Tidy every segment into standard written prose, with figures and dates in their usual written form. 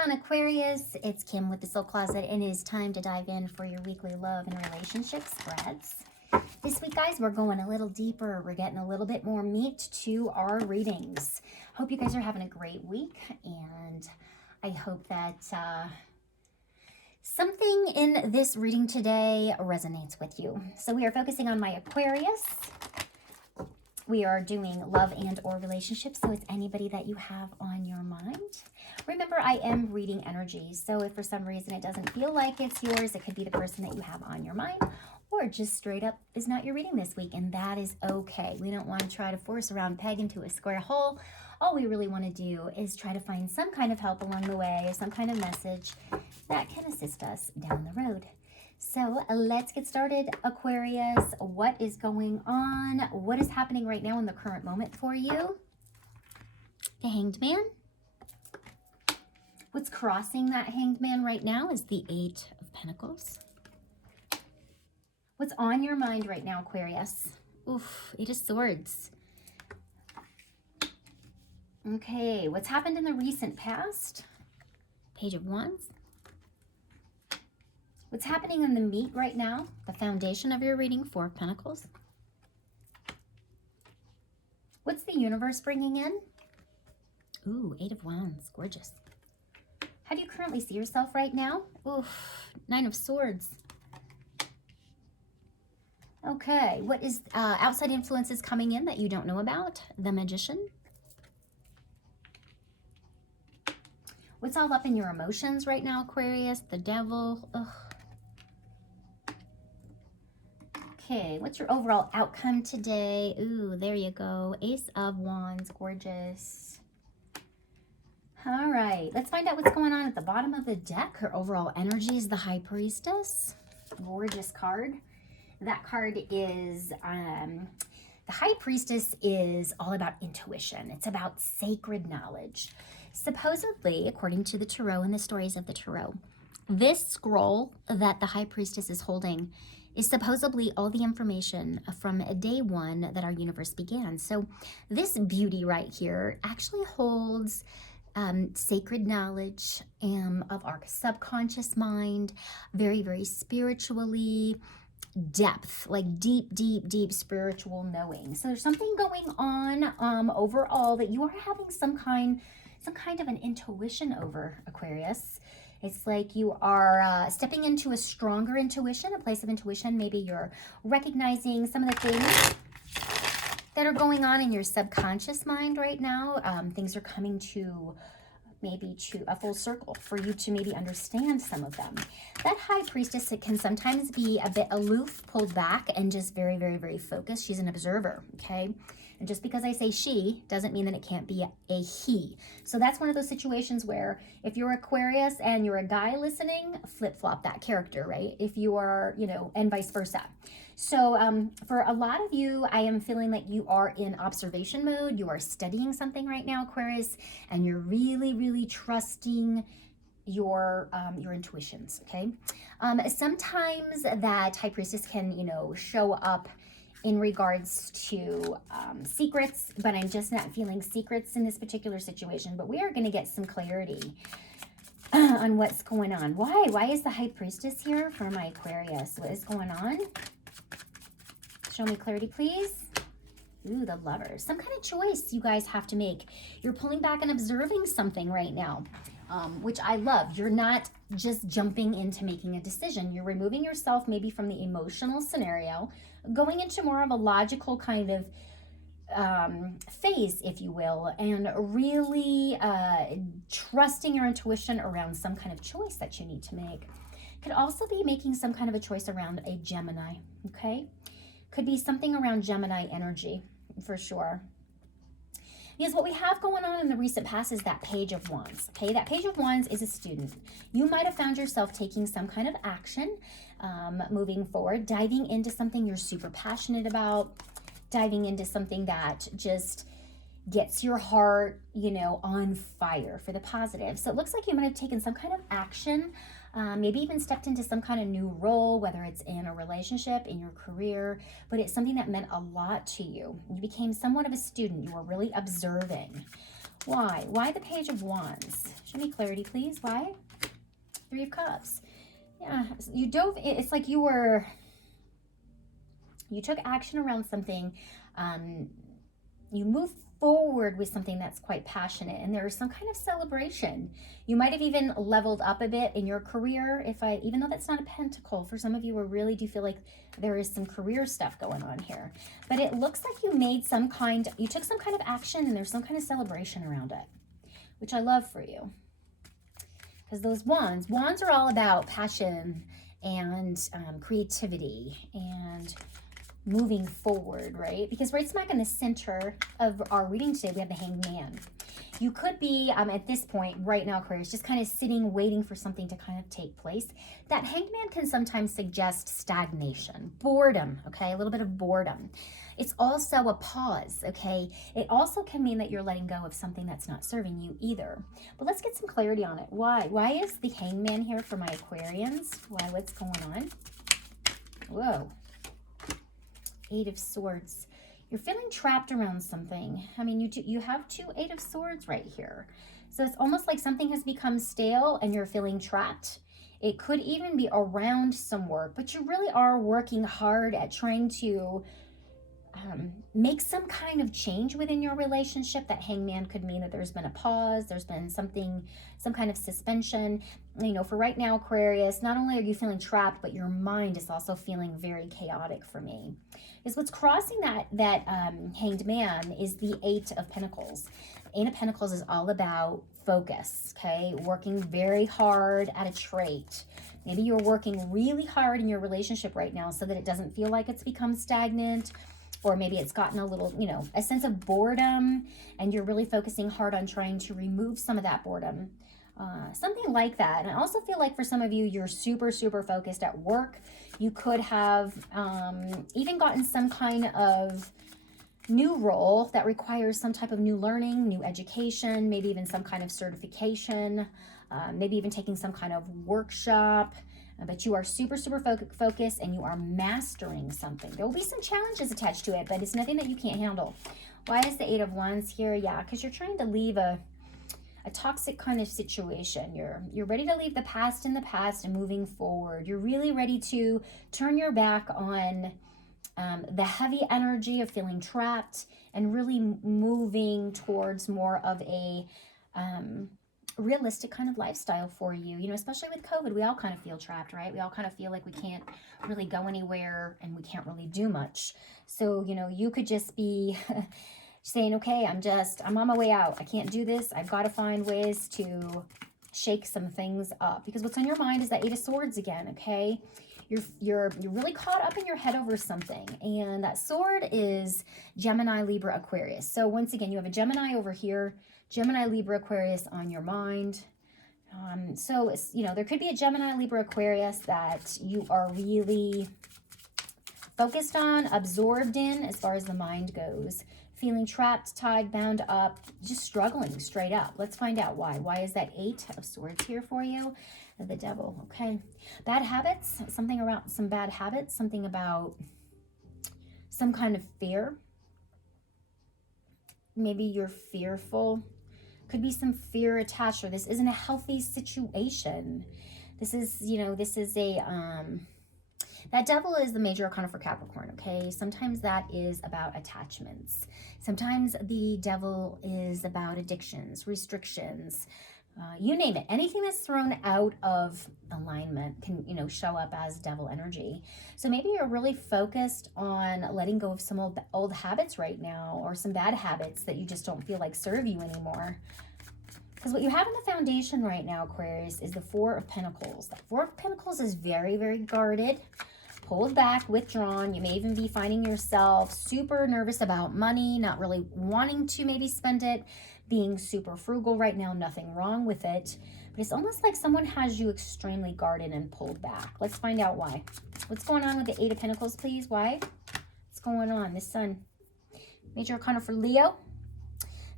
on, Aquarius? It's Kim with the Soul Closet, and it is time to dive in for your weekly love and relationship spreads. This week, guys, we're going a little deeper. We're getting a little bit more meat to our readings. Hope you guys are having a great week, and I hope that something in this reading today resonates with you. So we are focusing on my Aquarius. We are doing love and or relationships, so it's anybody that you have on your mind. Remember, I am reading energy, so if for some reason it doesn't feel like it's yours, it could be the person that you have on your mind, or just straight up is not your reading this week, and that is okay. We don't want to try to force a round peg into a square hole. All we really want to do is try to find some kind of help along the way, some kind of message that can assist us down the road. So let's get started, Aquarius. What is going on? What is happening right now in the current moment for you? The Hanged Man. What's crossing that Hanged Man right now is the Eight of Pentacles. What's on your mind right now, Aquarius? Oof, Eight of Swords. Okay, what's happened in the recent past? Page of Wands. What's happening in the meat right now? The foundation of your reading, Four of Pentacles. What's the universe bringing in? Ooh, Eight of Wands, gorgeous. How do you currently see yourself right now? Oof, Nine of Swords. Okay, what is outside influences coming in that you don't know about? The Magician. What's all up in your emotions right now, Aquarius? The Devil. Ugh. Okay, what's your overall outcome today? Ooh, there you go. Ace of Wands, gorgeous. All right, let's find out what's going on at the bottom of the deck. Her overall energy is the High Priestess. Gorgeous card. That card is, the High Priestess is all about intuition. It's about sacred knowledge. Supposedly, according to the Tarot and the stories of the Tarot, this scroll that the High Priestess is holding is supposedly all the information from day one that our universe began. So this beauty right here actually holds sacred knowledge of our subconscious mind, very, very spiritually depth, like deep, deep, deep spiritual knowing. So there's something going on overall that you are having some kind of an intuition over, Aquarius. It's like you are stepping into a stronger intuition, a place of intuition. Maybe you're recognizing some of the things that are going on in your subconscious mind right now. Things are coming to maybe to a full circle for you to maybe understand some of them. That High Priestess, it can sometimes be a bit aloof, pulled back, and just very, very, very focused. She's an observer, okay? And just because I say she doesn't mean that it can't be a he. So that's one of those situations where if you're Aquarius and you're a guy listening, flip-flop that character, right? If you are, and vice versa. So for a lot of you, I am feeling like you are in observation mode. You are studying something right now, Aquarius, and you're really, really trusting your intuitions, okay? Sometimes that High Priestess can, show up in regards to secrets, but I'm just not feeling secrets in this particular situation. But we are going to get some clarity on what's going on. Why is the High Priestess here for my Aquarius? What is going on? Show me clarity, please. Ooh, the Lovers. Some kind of choice you guys have to make. You're pulling back and observing something right now, which I love. You're not just jumping into making a decision. You're removing yourself maybe from the emotional scenario, going into more of a logical kind of phase, if you will, and really trusting your intuition around some kind of choice that you need to make. Could also be making some kind of a choice around a Gemini, okay? Could be something around Gemini energy, for sure. Because what we have going on in the recent past is that Page of Wands, okay? That Page of Wands is a student. You might have found yourself taking some kind of action, moving forward, diving into something you're super passionate about, diving into something that just gets your heart, on fire for the positive. So it looks like you might have taken some kind of action, maybe even stepped into some kind of new role, whether it's in a relationship, in your career, but it's something that meant a lot to you. You became somewhat of a student. You were really observing. Why? Why the Page of Wands? Show me clarity, please. Why? Three of Cups. Yeah, you dove, it's like you took action around something. You moved forward with something that's quite passionate, and there's some kind of celebration. You might have even leveled up a bit in your career. Even though that's not a pentacle, for some of you, I really do feel like there is some career stuff going on here. But it looks like you took some kind of action, and there's some kind of celebration around it, which I love for you. Because those wands are all about passion and creativity and moving forward, right? Because right smack in the center of our reading today, we have the Hanged Man. You could be, at this point right now, Aquarius, just kind of sitting, waiting for something to kind of take place. That Hanged Man can sometimes suggest stagnation, boredom, okay? A little bit of boredom. It's also a pause, okay? It also can mean that you're letting go of something that's not serving you either. But let's get some clarity on it. Why? Why is the Hanged Man here for my Aquarians? Why? What's going on? Whoa. Eight of Swords. You're feeling trapped around something. I mean, you have two Eight of Swords right here. So it's almost like something has become stale and you're feeling trapped. It could even be around some work, but you really are working hard at trying to make some kind of change within your relationship. That Hangman could mean that there's been a pause, there's been some kind of suspension. You know, for right now, Aquarius, not only are you feeling trapped, but your mind is also feeling very chaotic for me. Is what's crossing that Hanged Man is the Eight of Pentacles. Eight of Pentacles is all about focus, okay? Working very hard at a trait. Maybe you're working really hard in your relationship right now so that it doesn't feel like it's become stagnant, or maybe it's gotten a little, a sense of boredom, and you're really focusing hard on trying to remove some of that boredom. Something like that. And I also feel like for some of you, you're super, super focused at work. You could have even gotten some kind of new role that requires some type of new learning, new education, maybe even some kind of certification, maybe even taking some kind of workshop. But you are super, super focused and you are mastering something. There will be some challenges attached to it, but it's nothing that you can't handle. Why is the Eight of Wands here? Yeah, because you're trying to leave a toxic kind of situation. You're ready to leave the past in the past and moving forward. You're really ready to turn your back on the heavy energy of feeling trapped and really moving towards more of a realistic kind of lifestyle for you. Especially with COVID, we all kind of feel trapped, right? We all kind of feel like we can't really go anywhere and we can't really do much. So, you could just be saying, okay, I'm on my way out. I can't do this. I've got to find ways to shake some things up, because what's on your mind is that Eight of Swords again, okay? You're really caught up in your head over something, and that sword is Gemini, Libra, Aquarius. So once again, you have a Gemini over here, Gemini, Libra, Aquarius on your mind. So it's, there could be a Gemini, Libra, Aquarius that you are really focused on, absorbed in as far as the mind goes. Feeling trapped, tied, bound up, just struggling straight up. Let's find out why. Why is that Eight of Swords here for you? The Devil, okay. Bad habits, something around some bad habits, something about some kind of fear. Maybe you're fearful. Could be some fear attached, or this isn't a healthy situation. This is, this is a, that Devil is the major arcana for Capricorn, okay? Sometimes that is about attachments. Sometimes the Devil is about addictions, restrictions, you name it. Anything that's thrown out of alignment can, show up as Devil energy. So maybe you're really focused on letting go of some old habits right now, or some bad habits that you just don't feel like serve you anymore. Because what you have in the foundation right now, Aquarius, is the Four of Pentacles. The Four of Pentacles is very, very guarded, pulled back, withdrawn. You may even be finding yourself super nervous about money, not really wanting to maybe spend it, being super frugal right now, nothing wrong with it. But it's almost like someone has you extremely guarded and pulled back. Let's find out why. What's going on with the Eight of Pentacles, please? Why? What's going on? The Sun. Major arcana for Leo.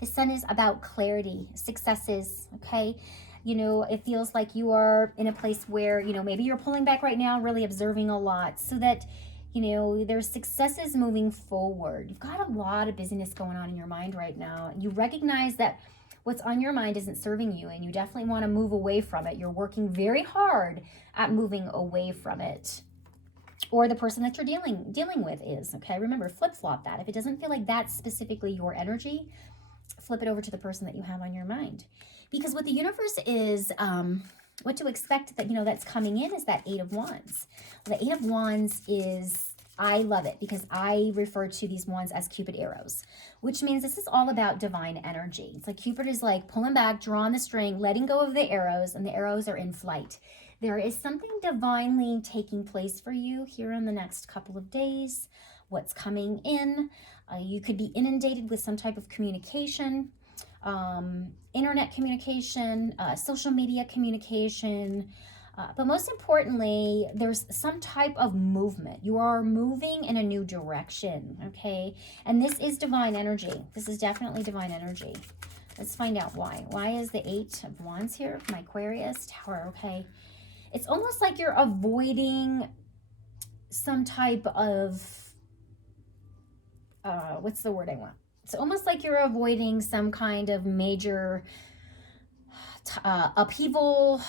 The Sun is about clarity, successes, okay? It feels like you are in a place where, maybe you're pulling back right now, really observing a lot, so that, there's successes moving forward. You've got a lot of busyness going on in your mind right now. You recognize that what's on your mind isn't serving you, and you definitely want to move away from it. You're working very hard at moving away from it. Or the person that you're dealing with is, okay? Remember, flip-flop that. If it doesn't feel like that's specifically your energy, flip it over to the person that you have on your mind. Because what the universe is, what to expect that, that's coming in is that Eight of Wands. Well, the Eight of Wands is, I love it because I refer to these wands as Cupid arrows, which means this is all about divine energy. It's like Cupid is like pulling back, drawing the string, letting go of the arrows, and the arrows are in flight. There is something divinely taking place for you here in the next couple of days. What's coming in? You could be inundated with some type of communication, internet communication, social media communication. But most importantly, there's some type of movement. You are moving in a new direction, okay? And this is divine energy. This is definitely divine energy. Let's find out why. Why is the Eight of Wands here? My Aquarius Tower, okay? It's almost like you're avoiding some type of, what's the word I want? It's almost like you're avoiding some kind of major upheaval,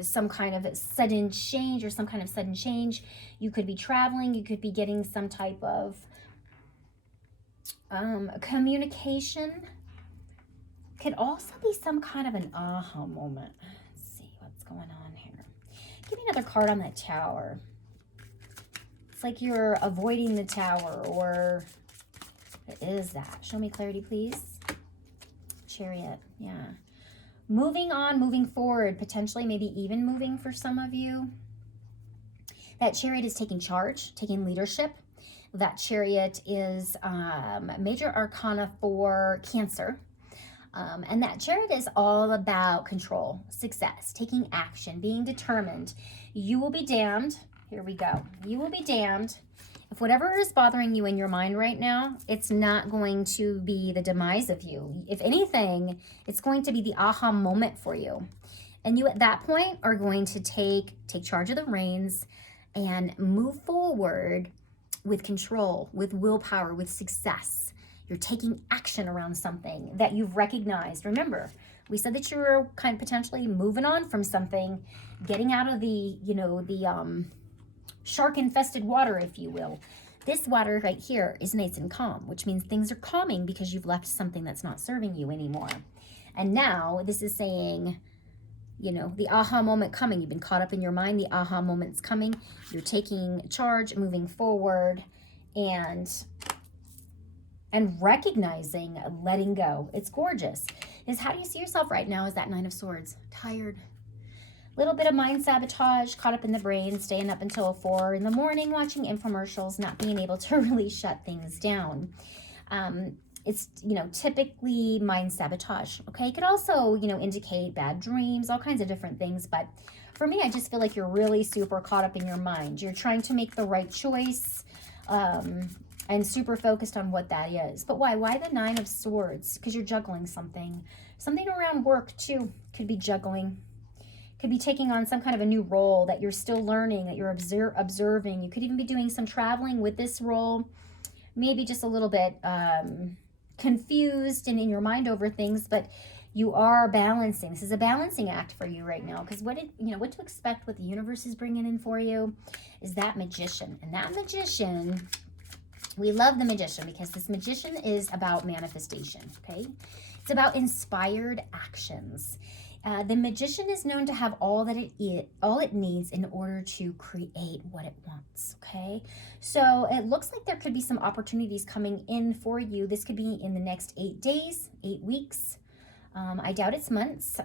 some kind of sudden change or some kind of sudden change. You could be traveling. You could be getting some type of communication. Could also be some kind of an aha moment. Let's see what's going on here. Give me another card on that Tower. It's like you're avoiding the Tower, or what is that? Show me clarity, please. Chariot, yeah. Moving on, moving forward, potentially maybe even moving for some of you. That Chariot is taking charge, taking leadership. That Chariot is major arcana for Cancer. And that Chariot is all about control, success, taking action, being determined. You will be damned. Here we go. You will be damned if whatever is bothering you in your mind right now, it's not going to be the demise of you. If anything, it's going to be the aha moment for you. And you at that point are going to take charge of the reins and move forward with control, with willpower, with success. You're taking action around something that you've recognized. Remember, we said that you were kind of potentially moving on from something, getting out of the, the shark-infested water, if you will. This water right here is nice and calm, which means things are calming because you've left something that's not serving you anymore. And now this is saying, the aha moment coming. You've been caught up in your mind. The aha moment's coming. You're taking charge, moving forward, and recognizing, letting go. It's gorgeous. How do you see yourself right now? Is that Nine of Swords? Tired. Little bit of mind sabotage, caught up in the brain, staying up until 4 in the morning, watching infomercials, not being able to really shut things down. It's, typically mind sabotage, okay? It could also, indicate bad dreams, all kinds of different things. But for me, I just feel like you're really super caught up in your mind. You're trying to make the right choice, and super focused on what that is. But why? Why the Nine of Swords? Because you're juggling something. Something around work, too. Could be juggling. Could be taking on some kind of a new role that you're still learning, that you're observing. You could even be doing some traveling with this role. Maybe just a little bit confused and in your mind over things, but you are balancing. This is a balancing act for you right now. Because what to expect, what the universe is bringing in for you is that Magician. And that Magician, we love the Magician because this Magician is about manifestation, okay? It's about inspired actions. The Magician is known to have all it needs in order to create what it wants, okay? So it looks like there could be some opportunities coming in for you. This could be in the next 8 days, 8 weeks. I doubt it's months.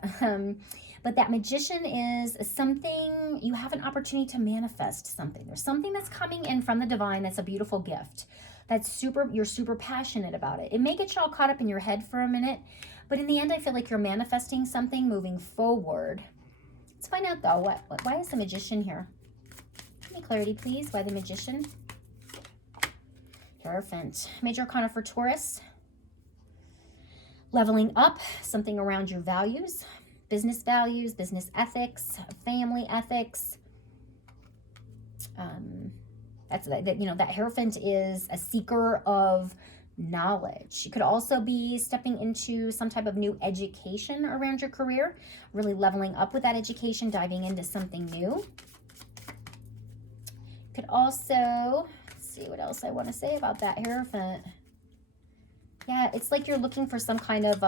But that Magician is something, you have an opportunity to manifest something. There's something that's coming in from the divine that's a beautiful gift. You're super passionate about it. It may get you all caught up in your head for a minute, but in the end, I feel like you're manifesting something moving forward. Let's find out, though, why is the Magician here? Give me clarity, please. Why the Magician? Hierophant. Major arcana for Taurus. Leveling up, something around your values, business ethics, family ethics. That Hierophant is a seeker of knowledge. You could also be stepping into some type of new education around your career, really leveling up with that education, diving into something new. You could also, let's see what else I want to say about that Hierophant. Yeah, it's like you're looking for some kind of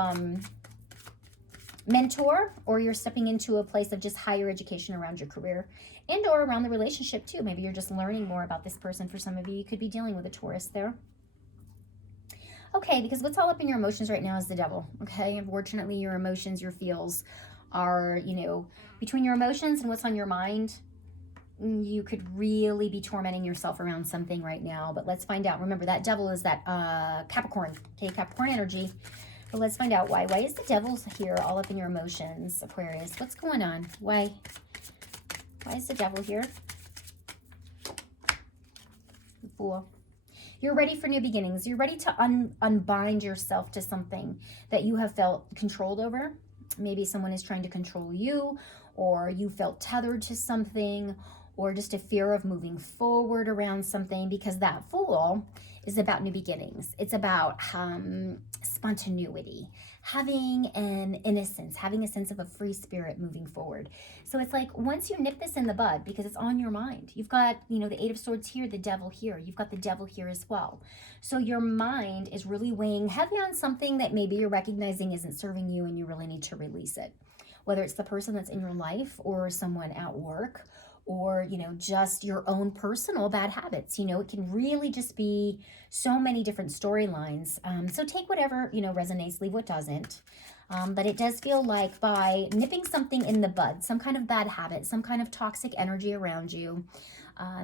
mentor, or you're stepping into a place of just higher education around your career and or around the relationship too. Maybe you're just learning more about this person. For some of you, you could be dealing with a Taurus there. Okay, because what's all up in your emotions right now is the devil, okay? Unfortunately, your emotions, your feels are, you know, between your emotions and what's on your mind, you could really be tormenting yourself around something right now. But let's find out. Remember, that devil is that Capricorn, okay? Capricorn energy. But let's find out why. Why is the devil here all up in your emotions, Aquarius? What's going on? Why is the devil here? The Fool. You're ready for new beginnings. You're ready to unbind yourself to something that you have felt controlled over. Maybe someone is trying to control you, or you felt tethered to something, or just a fear of moving forward around something, because that Fool is about new beginnings. It's about spontaneity, having an innocence, having a sense of a free spirit moving forward. So it's like once you nip this in the bud, because it's on your mind, you've got, you know, the Eight of Swords here, the devil here, you've got the devil here as well. So your mind is really weighing heavy on something that maybe you're recognizing isn't serving you and you really need to release it. Whether it's the person that's in your life or someone at work, or, you know, just your own personal bad habits. You know, it can really just be so many different storylines. So take whatever, you know, resonates, leave what doesn't. But it does feel like by nipping something in the bud, some kind of bad habit, some kind of toxic energy around you,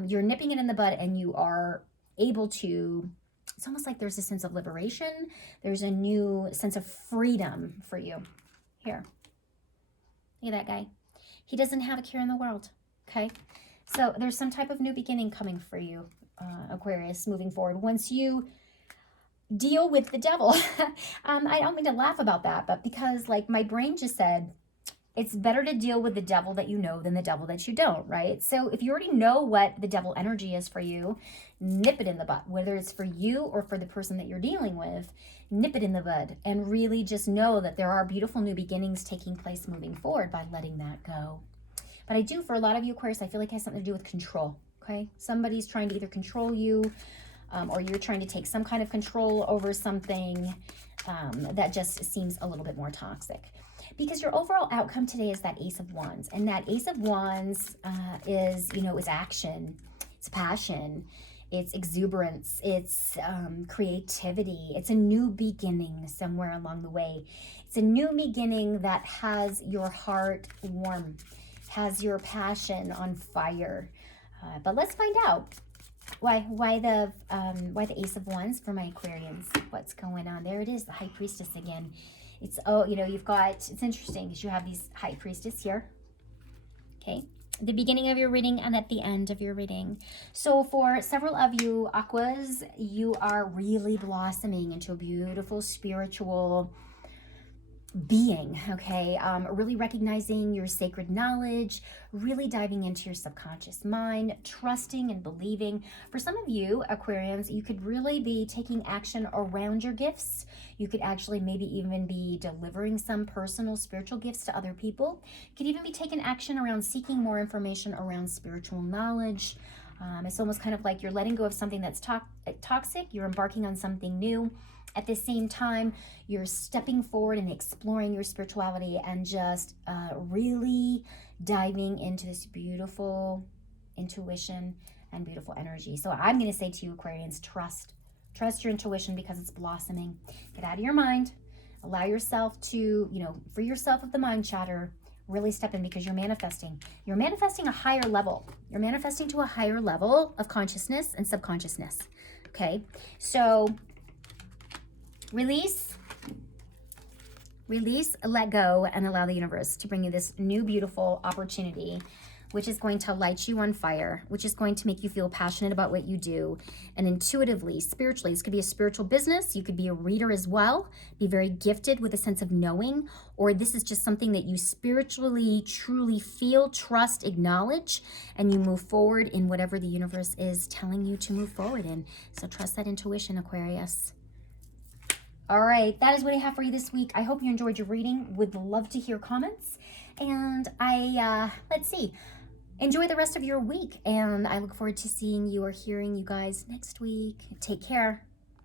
you're nipping it in the bud and you are able to, it's almost like there's a sense of liberation. There's a new sense of freedom for you. Here, look at that guy. He doesn't have a care in the world. Okay, so there's some type of new beginning coming for you, Aquarius, moving forward. Once you deal with the devil, I don't mean to laugh about that, but because like my brain just said, it's better to deal with the devil that you know than the devil that you don't, right? So if you already know what the devil energy is for you, nip it in the bud, whether it's for you or for the person that you're dealing with, nip it in the bud and really just know that there are beautiful new beginnings taking place moving forward by letting that go. But I do, for a lot of you, Aquarius, I feel like it has something to do with control, okay? Somebody's trying to either control you or you're trying to take some kind of control over something that just seems a little bit more toxic. Because your overall outcome today is that Ace of Wands. And that Ace of Wands is, you know, is action, it's passion, it's exuberance, it's creativity. It's a new beginning somewhere along the way. It's a new beginning that has your heart warm, has your passion on fire. But let's find out why the Ace of Wands for my Aquarians. What's going on? There it is, the High Priestess again. It's, oh, you know, you've got, it's interesting because you have these High Priestess here. Okay, the beginning of your reading and at the end of your reading. So for several of you Aquas, you are really blossoming into a beautiful spiritual being, okay? Really recognizing your sacred knowledge, really diving into your subconscious mind, trusting and believing. For some of you Aquarians, you could really be taking action around your gifts. You could actually maybe even be delivering some personal spiritual gifts to other people. You could even be taking action around seeking more information around spiritual knowledge. It's almost kind of like you're letting go of something that's toxic. You're embarking on something new. At the same time, you're stepping forward and exploring your spirituality and just really diving into this beautiful intuition and beautiful energy. So I'm going to say to you, Aquarians, trust your intuition because it's blossoming. Get out of your mind. Allow yourself to, you know, free yourself of the mind chatter. Really step in because you're manifesting. You're manifesting a higher level. You're manifesting to a higher level of consciousness and subconsciousness. Okay, so release, let go, and allow the universe to bring you this new beautiful opportunity, which is going to light you on fire, which is going to make you feel passionate about what you do. And intuitively, spiritually, this could be a spiritual business. You could be a reader as well, be very gifted with a sense of knowing, or this is just something that you spiritually, truly feel, trust, acknowledge, and you move forward in whatever the universe is telling you to move forward in. So trust that intuition, Aquarius. All right, that is what I have for you this week. I hope you enjoyed your reading. Would love to hear comments. And let's see. Enjoy the rest of your week. And I look forward to seeing you or hearing you guys next week. Take care.